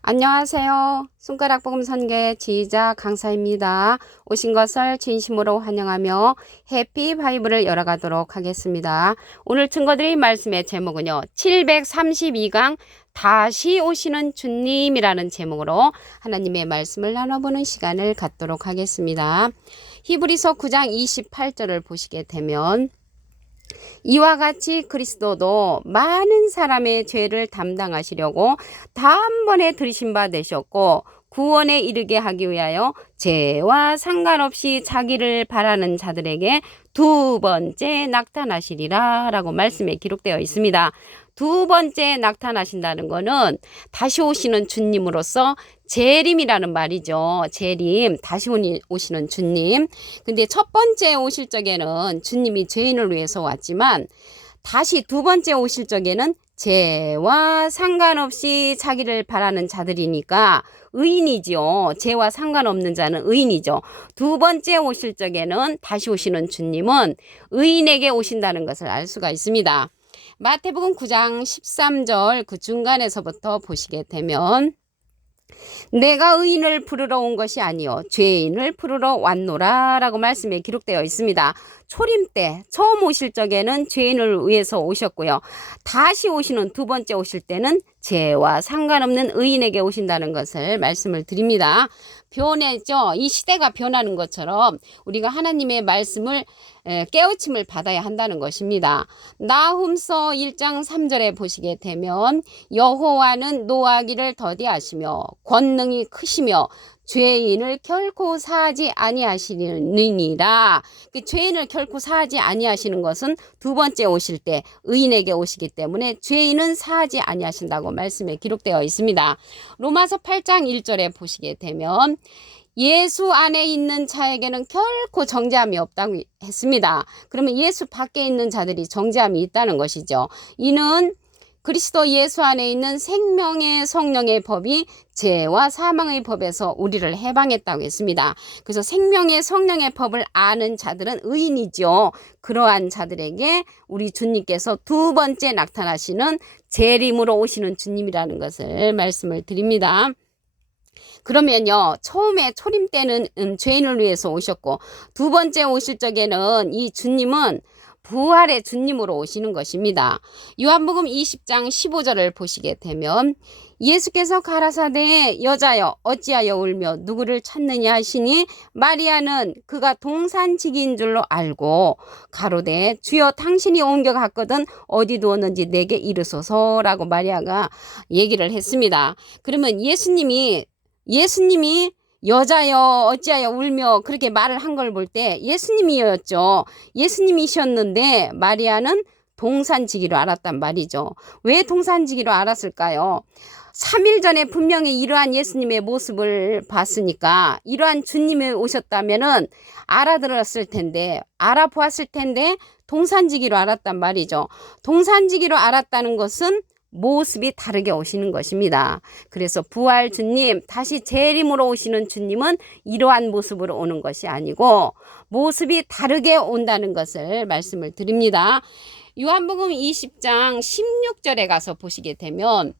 안녕하세요. 손가락 복음 선교의 지휘자 강사입니다. 오신 것을 진심으로 환영하며 해피 바이블을 열어가도록 하겠습니다. 오늘 증거드릴 말씀의 제목은요. 732강 다시 오시는 주님이라는 제목으로 하나님의 말씀을 나눠보는 시간을 갖도록 하겠습니다. 히브리서 9장 28절을 보시게 되면 이와 같이 그리스도도 많은 사람의 죄를 담당하시려고 단번에 들이신 바 되셨고 구원에 이르게 하기 위하여 죄와 상관없이 자기를 바라는 자들에게 두 번째 나타나시리라 라고 말씀에 기록되어 있습니다. 두 번째 나타나신다는 것은 다시 오시는 주님으로서 재림이라는 말이죠. 재림, 다시 오시는 주님. 근데 첫 번째 오실 적에는 주님이 죄인을 위해서 왔지만 다시 두 번째 오실 적에는 죄와 상관없이 자기를 바라는 자들이니까 의인이죠. 죄와 상관없는 자는 의인이죠. 두 번째 오실 적에는 다시 오시는 주님은 의인에게 오신다는 것을 알 수가 있습니다. 마태복음 9장 13절 그 중간에서부터 보시게 되면 내가 의인을 부르러 온 것이 아니요 죄인을 부르러 왔노라 라고 말씀에 기록되어 있습니다. 초림 때 처음 오실 적에는 죄인을 위해서 오셨고요. 다시 오시는 두 번째 오실 때는 죄와 상관없는 의인에게 오신다는 것을 말씀을 드립니다. 변했죠. 이 시대가 변하는 것처럼 우리가 하나님의 말씀을 깨우침을 받아야 한다는 것입니다. 나훔서 1장 3절에 보시게 되면 여호와는 노하기를 더디하시며 권능이 크시며 죄인을 결코 사하지 아니하시느니라. 그 죄인을 결코 사하지 아니하시는 것은 두 번째 오실 때 의인에게 오시기 때문에 죄인은 사하지 아니하신다고 말씀에 기록되어 있습니다. 로마서 8장 1절에 보시게 되면 예수 안에 있는 자에게는 결코 정죄함이 없다고 했습니다. 그러면 예수 밖에 있는 자들이 정죄함이 있다는 것이죠. 이는 그리스도 예수 안에 있는 생명의 성령의 법이 죄와 사망의 법에서 우리를 해방했다고 했습니다. 그래서 생명의 성령의 법을 아는 자들은 의인이죠. 그러한 자들에게 우리 주님께서 두 번째 나타나시는 재림으로 오시는 주님이라는 것을 말씀을 드립니다. 그러면요, 처음에 초림 때는 죄인을 위해서 오셨고 두 번째 오실 적에는 이 주님은 부활의 주님으로 오시는 것입니다. 요한복음 20장 15절을 보시게 되면 예수께서 가라사대 여자여 어찌하여 울며 누구를 찾느냐 하시니 마리아는 그가 동산지기인 줄로 알고 가로되 주여 당신이 옮겨갔거든 어디 두었는지 내게 이르소서라고 마리아가 얘기를 했습니다. 그러면 예수님이 여자여 어찌하여 울며 그렇게 말을 한 걸 볼 때 예수님이었죠. 예수님이셨는데 마리아는 동산지기로 알았단 말이죠. 왜 동산지기로 알았을까요? 3일 전에 분명히 이러한 예수님의 모습을 봤으니까 이러한 주님이 오셨다면은 알아들었을 텐데 알아보았을 텐데 동산지기로 알았단 말이죠. 동산지기로 알았다는 것은 모습이 다르게 오시는 것입니다. 그래서 부활 주님, 다시 재림으로 오시는 주님은 이러한 모습으로 오는 것이 아니고 모습이 다르게 온다는 것을 말씀을 드립니다. 요한복음 20장 16절에 가서 보시게 되면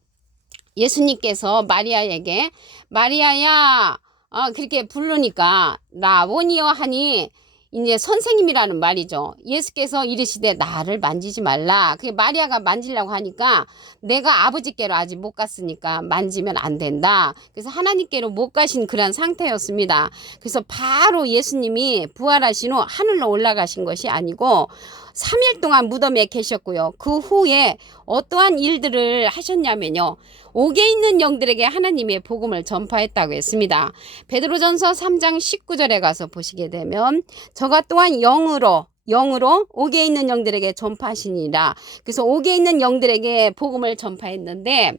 예수님께서 마리아에게 마리아야 그렇게 부르니까 라보니여 하니 이제 선생님이라는 말이죠. 예수께서 이르시되 나를 만지지 말라. 그게 마리아가 만지려고 하니까 내가 아버지께로 아직 못 갔으니까 만지면 안 된다. 그래서 하나님께로 못 가신 그런 상태였습니다. 그래서 바로 예수님이 부활하신 후 하늘로 올라가신 것이 아니고 3일 동안 무덤에 계셨고요. 그 후에 어떠한 일들을 하셨냐면요. 옥에 있는 영들에게 하나님의 복음을 전파했다고 했습니다. 베드로전서 3장 19절에 가서 보시게 되면 저가 또한 영으로 옥에 있는 영들에게 전파하시니라. 그래서 옥에 있는 영들에게 복음을 전파했는데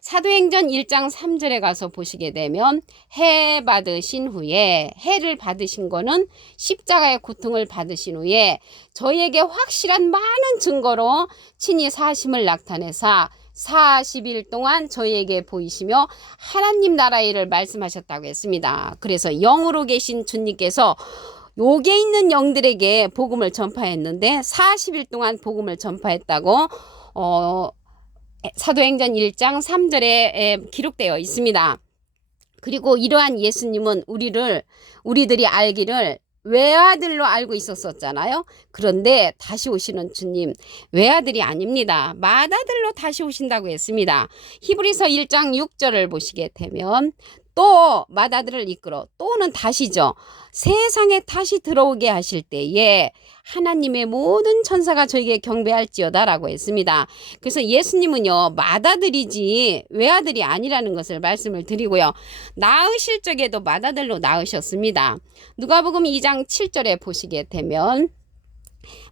사도행전 1장 3절에 가서 보시게 되면 해 받으신 후에 해를 받으신 거는 십자가의 고통을 받으신 후에 저희에게 확실한 많은 증거로 친히 사심을 나타내사 40일 동안 저희에게 보이시며 하나님 나라의 일을 말씀하셨다고 했습니다. 그래서 영으로 계신 주님께서 옥에 있는 영들에게 복음을 전파했는데 40일 동안 복음을 전파했다고 사도행전 1장 3절에 기록되어 있습니다. 그리고 이러한 예수님은 우리들이 알기를 외아들로 알고 있었잖아요. 그런데 다시 오시는 주님 외아들이 아닙니다. 맏아들로 다시 오신다고 했습니다. 히브리서 1장 6절을 보시게 되면 또 맏아들을 이끌어, 또는 다시죠, 세상에 다시 들어오게 하실 때에 하나님의 모든 천사가 저에게 경배할지어다 라고 했습니다. 그래서 예수님은요 맏아들이지 외아들이 아니라는 것을 말씀을 드리고요, 낳으실 적에도 맏아들로 낳으셨습니다. 누가복음 2장 7절에 보시게 되면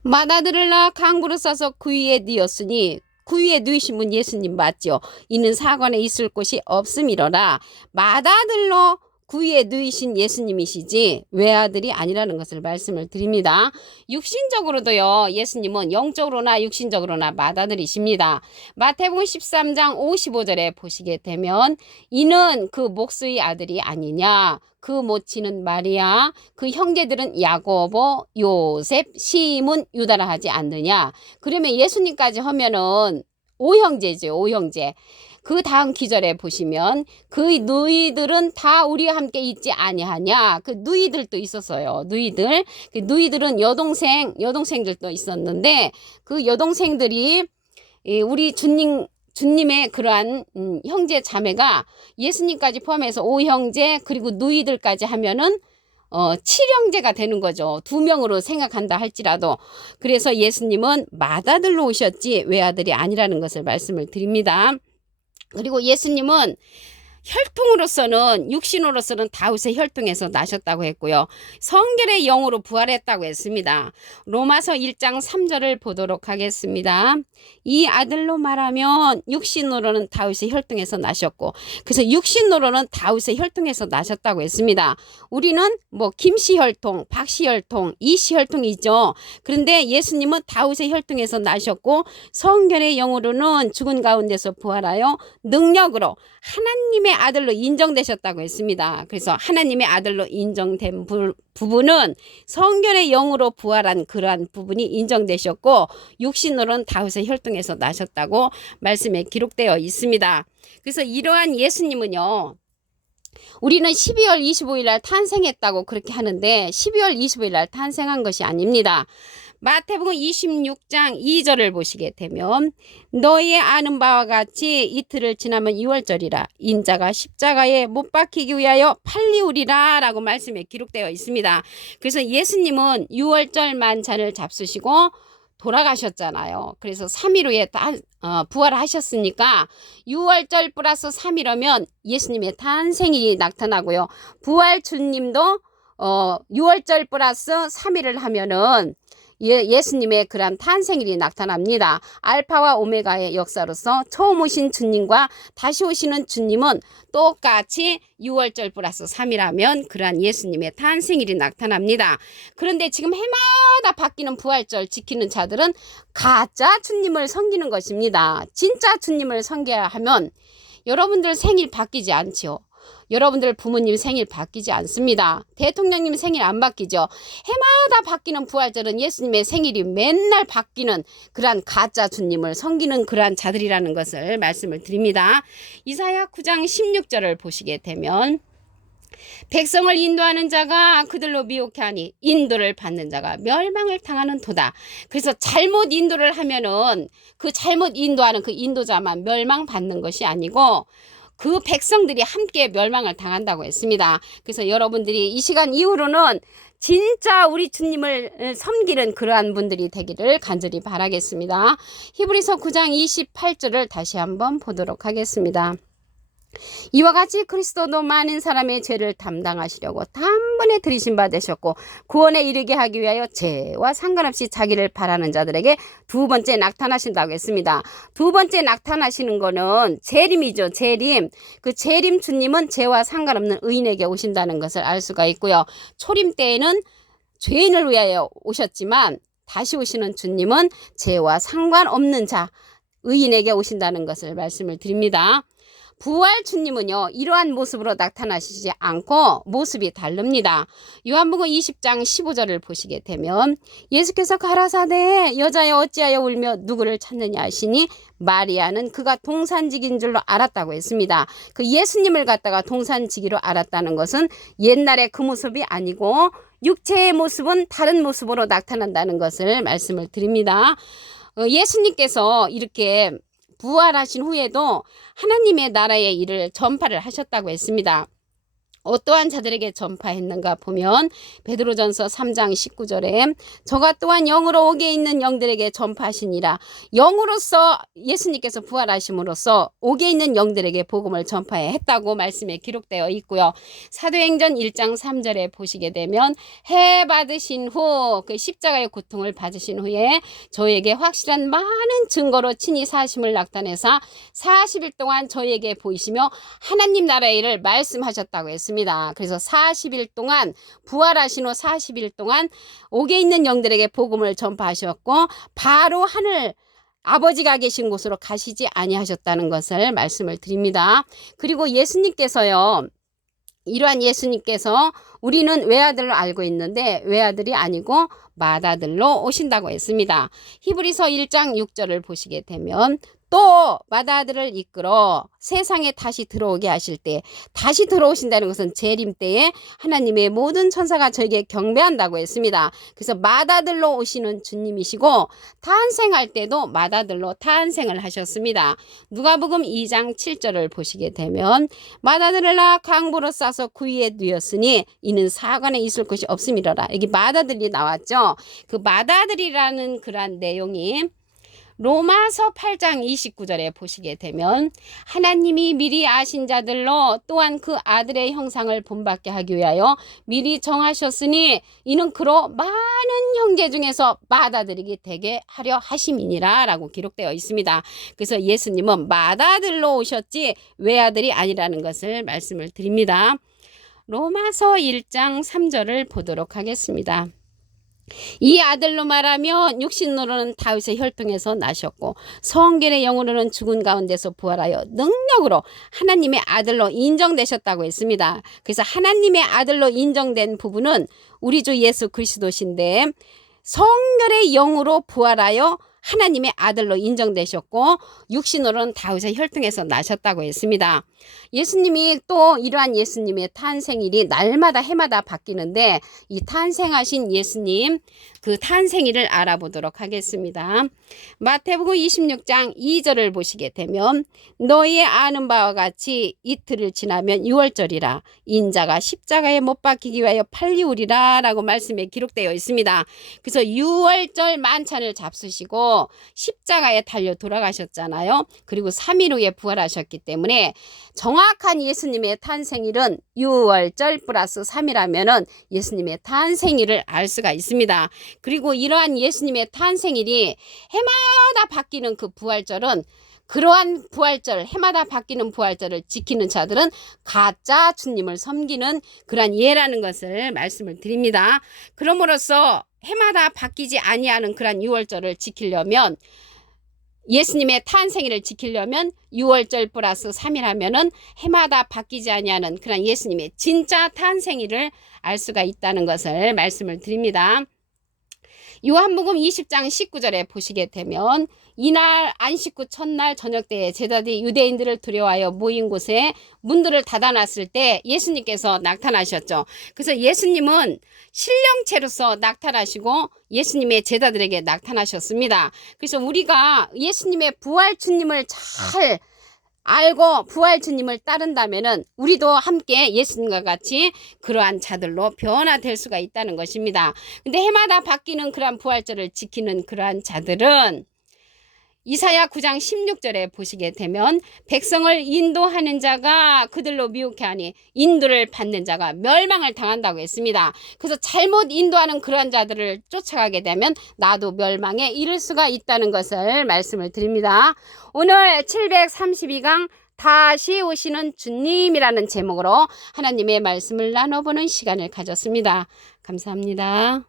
맏아들을 낳아 강구로 싸서 그 위에 뉘었으니 그 위에 누이신 분 예수님 맞죠? 이는 사관에 있을 곳이 없음이러라. 맏아들로 그 위에 누이신 예수님이시지 외아들이 아니라는 것을 말씀을 드립니다. 육신적으로도요 예수님은 영적으로나 육신적으로나 맏아들이십니다. 마태복음 13장 55절에 보시게 되면 이는 그 목수의 아들이 아니냐, 그 모친은 마리아, 그 형제들은 야고보, 요셉, 시몬, 유다라 하지 않느냐. 그러면 예수님까지 하면은 오형제죠, 오형제. 그 다음 기절에 보시면 그 누이들은 다 우리와 함께 있지 아니하냐. 그 누이들도 있었어요. 누이들. 그 누이들은 여동생들도 있었는데 그 여동생들이 우리 주님의 그러한 형제 자매가 예수님까지 포함해서 5형제 그리고 누이들까지 하면은 7형제가 되는 거죠. 2명으로 생각한다 할지라도. 그래서 예수님은 맏아들로 오셨지 외아들이 아니라는 것을 말씀을 드립니다. 그리고 예수님은 혈통으로서는, 육신으로서는 다윗의 혈통에서 나셨다고 했고요. 성결의 영으로 부활했다고 했습니다. 로마서 1장 3절을 보도록 하겠습니다. 이 아들로 말하면 육신으로는 다윗의 혈통에서 나셨고, 그래서 육신으로는 다윗의 혈통에서 나셨다고 했습니다. 우리는 뭐 김씨 혈통, 박씨 혈통, 이씨 혈통이죠. 그런데 예수님은 다윗의 혈통에서 나셨고 성결의 영으로는 죽은 가운데서 부활하여 능력으로 하나님의 아들로 인정되셨다고 했습니다. 그래서 하나님의 아들로 인정된 부분은 성결의 영으로 부활한 그러한 부분이 인정되셨고 육신으로는 다윗의 혈통에서 나셨다고 말씀에 기록되어 있습니다. 그래서 이러한 예수님은요, 우리는 12월 25일 날 탄생했다고 그렇게 하는데 12월 25일 날 탄생한 것이 아닙니다. 마태복음 26장 2절을 보시게 되면 너희의 아는 바와 같이 이틀을 지나면 6월절이라 인자가 십자가에 못 박히기 위하여 팔리우리라 라고 말씀에 기록되어 있습니다. 그래서 예수님은 6월절 만찬을 잡수시고 돌아가셨잖아요. 그래서 3일 후에 부활하셨으니까 6월절 플러스 3일이면 예수님의 탄생일이 나타나고요. 부활 주님도 6월절 플러스 3일을 하면은 예수님의 그런 탄생일이 나타납니다. 알파와 오메가의 역사로서 처음 오신 주님과 다시 오시는 주님은 똑같이 6월절 플러스 3일하면 그러한 예수님의 탄생일이 나타납니다. 그런데 지금 해마다 바뀌는 부활절 지키는 자들은 가짜 주님을 섬기는 것입니다. 진짜 주님을 섬겨야 하면 여러분들 생일 바뀌지 않죠. 여러분들 부모님 생일 바뀌지 않습니다. 대통령님 생일 안 바뀌죠. 해마다 바뀌는 부활절은 예수님의 생일이 맨날 바뀌는 그러한 가짜 주님을 섬기는 그러한 자들이라는 것을 말씀을 드립니다. 이사야 9장 16절을 보시게 되면 백성을 인도하는 자가 그들로 미혹해 하니 인도를 받는 자가 멸망을 당하는 도다. 그래서 잘못 인도를 하면은 그 잘못 인도하는 그 인도자만 멸망받는 것이 아니고 그 백성들이 함께 멸망을 당한다고 했습니다. 그래서 여러분들이 이 시간 이후로는 진짜 우리 주님을 섬기는 그러한 분들이 되기를 간절히 바라겠습니다. 히브리서 9장 28절을 다시 한번 보도록 하겠습니다. 이와 같이 그리스도도 많은 사람의 죄를 담당하시려고 단번에 들이신 바 되셨고 구원에 이르게 하기 위하여 죄와 상관없이 자기를 바라는 자들에게 두 번째 나타나신다고 했습니다. 두 번째 나타나시는 거는 재림이죠. 재림. 그 재림 주님은 죄와 상관없는 의인에게 오신다는 것을 알 수가 있고요. 초림 때에는 죄인을 위하여 오셨지만 다시 오시는 주님은 죄와 상관없는 자, 의인에게 오신다는 것을 말씀을 드립니다. 부활 주님은요, 이러한 모습으로 나타나시지 않고 모습이 다릅니다. 요한복음 20장 15절을 보시게 되면 예수께서 가라사대 여자여 어찌하여 울며 누구를 찾느냐 하시니 마리아는 그가 동산직인 줄로 알았다고 했습니다. 그 예수님을 갖다가 동산직이로 알았다는 것은 옛날에 그 모습이 아니고 육체의 모습은 다른 모습으로 나타난다는 것을 말씀을 드립니다. 예수님께서 이렇게 부활하신 후에도 하나님의 나라의 일을 전파를 하셨다고 했습니다. 어떠한 자들에게 전파했는가 보면 베드로전서 3장 19절에 저가 또한 영으로 옥에 있는 영들에게 전파하시니라. 영으로서 예수님께서 부활하심으로써 옥에 있는 영들에게 복음을 전파했다고 말씀에 기록되어 있고요. 사도행전 1장 3절에 보시게 되면 해 받으신 후 그 십자가의 고통을 받으신 후에 저에게 확실한 많은 증거로 친히 사심을 나타내사 40일 동안 저에게 보이시며 하나님 나라의 일을 말씀하셨다고 했습니다. 그래서 40일 동안 부활하신 후 40일 동안 옥에 있는 영들에게 복음을 전파하셨고 바로 하늘 아버지가 계신 곳으로 가시지 아니하셨다는 것을 말씀을 드립니다. 그리고 예수님께서요, 이러한 예수님께서 우리는 외아들로 알고 있는데 외아들이 아니고 맏아들로 오신다고 했습니다. 히브리서 1장 6절을 보시게 되면 또 맏아들을 이끌어 세상에 다시 들어오게 하실 때, 다시 들어오신다는 것은 재림 때에 하나님의 모든 천사가 저에게 경배한다고 했습니다. 그래서 맏아들로 오시는 주님이시고 탄생할 때도 맏아들로 탄생을 하셨습니다. 누가복음 2장 7절을 보시게 되면 맏아들을 낳아 강보로 싸서 구위에 누였으니 이는 사관에 있을 것이 없음이로라. 여기 맏아들이 나왔죠. 그 맏아들이라는 그러한 내용이 로마서 8장 29절에 보시게 되면 하나님이 미리 아신 자들로 또한 그 아들의 형상을 본받게 하기 위하여 미리 정하셨으니 이는 그로 많은 형제 중에서 맏아들이게 되게 하려 하심이니라 라고 기록되어 있습니다. 그래서 예수님은 맏아들로 오셨지 외아들이 아니라는 것을 말씀을 드립니다. 로마서 1장 3절을 보도록 하겠습니다. 이 아들로 말하면 육신으로는 다윗의 혈통에서 나셨고 성결의 영으로는 죽은 가운데서 부활하여 능력으로 하나님의 아들로 인정되셨다고 했습니다. 그래서 하나님의 아들로 인정된 부분은 우리 주 예수 그리스도신데 성결의 영으로 부활하여 하나님의 아들로 인정되셨고 육신으로는 다윗의 혈통에서 나셨다고 했습니다. 예수님이 또 이러한 예수님의 탄생일이 날마다 해마다 바뀌는데 이 탄생하신 예수님 그 탄생일을 알아보도록 하겠습니다. 마태복음 26장 2절을 보시게 되면 너희의 아는 바와 같이 이틀을 지나면 6월절이라 인자가 십자가에 못 박히기 위하여 팔리우리라 라고 말씀에 기록되어 있습니다. 그래서 6월절 만찬을 잡수시고 십자가에 달려 돌아가셨잖아요. 그리고 3일 후에 부활하셨기 때문에 정확한 예수님의 탄생일은 6월절 플러스 3이라면 예수님의 탄생일을 알 수가 있습니다. 그리고 이러한 예수님의 탄생일이 해마다 바뀌는 그 부활절은 그러한 부활절, 해마다 바뀌는 부활절을 지키는 자들은 가짜 주님을 섬기는 그러한 예라는 것을 말씀을 드립니다. 그럼으로써 해마다 바뀌지 아니하는 그러한 6월절을 지키려면 예수님의 탄생일을 지키려면 6월절 플러스 3일 하면은 해마다 바뀌지 아니하는 그런 예수님의 진짜 탄생일을 알 수가 있다는 것을 말씀을 드립니다. 요한복음 20장 19절에 보시게 되면 이날 안식 후 첫날 저녁 때에 제자들이 유대인들을 두려워하여 모인 곳에 문들을 닫아놨을 때 예수님께서 나타나셨죠. 그래서 예수님은 신령체로서 나타나시고 예수님의 제자들에게 나타나셨습니다. 그래서 우리가 예수님의 부활 주님을 잘 알고 부활 주님을 따른다면은 우리도 함께 예수님과 같이 그러한 자들로 변화될 수가 있다는 것입니다. 근데 해마다 바뀌는 그러한 부활절을 지키는 그러한 자들은 이사야 9장 16절에 보시게 되면 백성을 인도하는 자가 그들로 미혹해 하니 인도를 받는 자가 멸망을 당한다고 했습니다. 그래서 잘못 인도하는 그러한 자들을 쫓아가게 되면 나도 멸망에 이를 수가 있다는 것을 말씀을 드립니다. 오늘 732강 다시 오시는 주님이라는 제목으로 하나님의 말씀을 나눠보는 시간을 가졌습니다. 감사합니다.